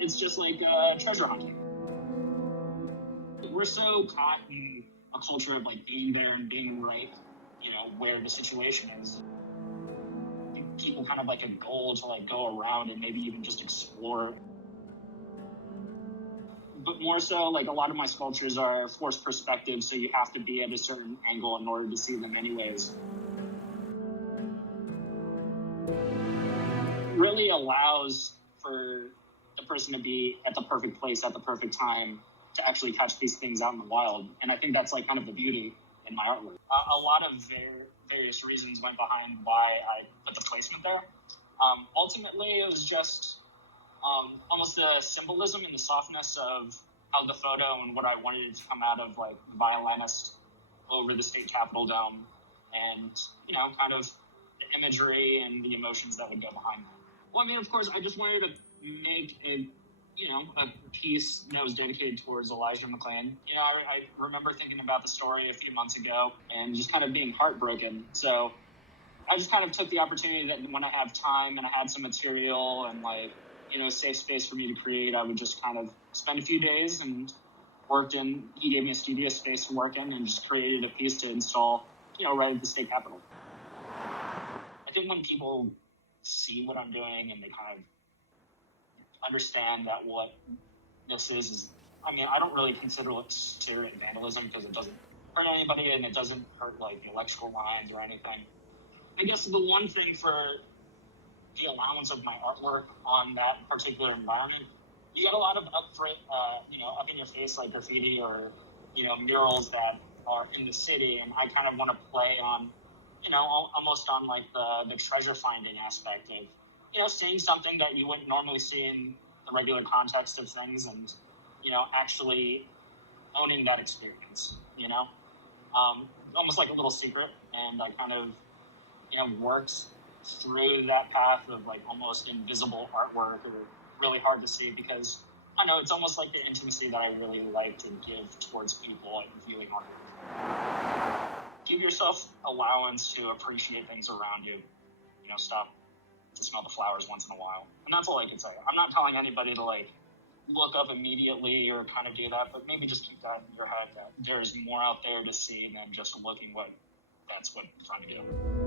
It's just like treasure hunting. We're so caught in a culture of like being there and being right, where the situation is. People kind of like a goal to like go around and maybe even just explore. But more so, like a lot of my sculptures are forced perspective, so you have to be at a certain angle in order to see them anyways. It really allows for the person to be at the perfect place at the perfect time to actually catch these things out in the wild. And I think that's like kind of the beauty in my artwork. A lot of various reasons went behind why I put the placement there. Ultimately, it was just almost the symbolism and the softness of how the photo and what I wanted to come out of like the violinist over the state capitol dome, and kind of the imagery and the emotions that would go behind that. Well, I mean, of course, I just wanted to make a piece that was dedicated towards Elijah McClain. I remember thinking about the story a few months ago and just kind of being heartbroken. So I just kind of took the opportunity that when I have time and I had some material and like, a safe space for me to create, I would just kind of spend a few days and he gave me a studio space to work in and just created a piece to install, right at the state capitol. I think when people see what I'm doing and they kind of understand that what this is, I mean, I don't really consider it serious vandalism because it doesn't hurt anybody and it doesn't hurt like the electrical lines or anything. I guess the one thing for the allowance of my artwork on that particular environment, you get a lot of up in your face like graffiti or murals that are in the city, and I kind of want to play on almost on like the treasure finding aspect of seeing something that you wouldn't normally see in the regular context of things, and actually owning that experience, almost like a little secret. And I kind of works through that path of like almost invisible artwork or really hard to see, because I know it's almost like the intimacy that I really like to give towards people and viewing artwork. Give yourself allowance to appreciate things around you. Stop to smell the flowers once in a while. And that's all I can say. I'm not telling anybody to like look up immediately or kind of do that, but maybe just keep that in your head that there's more out there to see than just looking that's what I'm trying to do.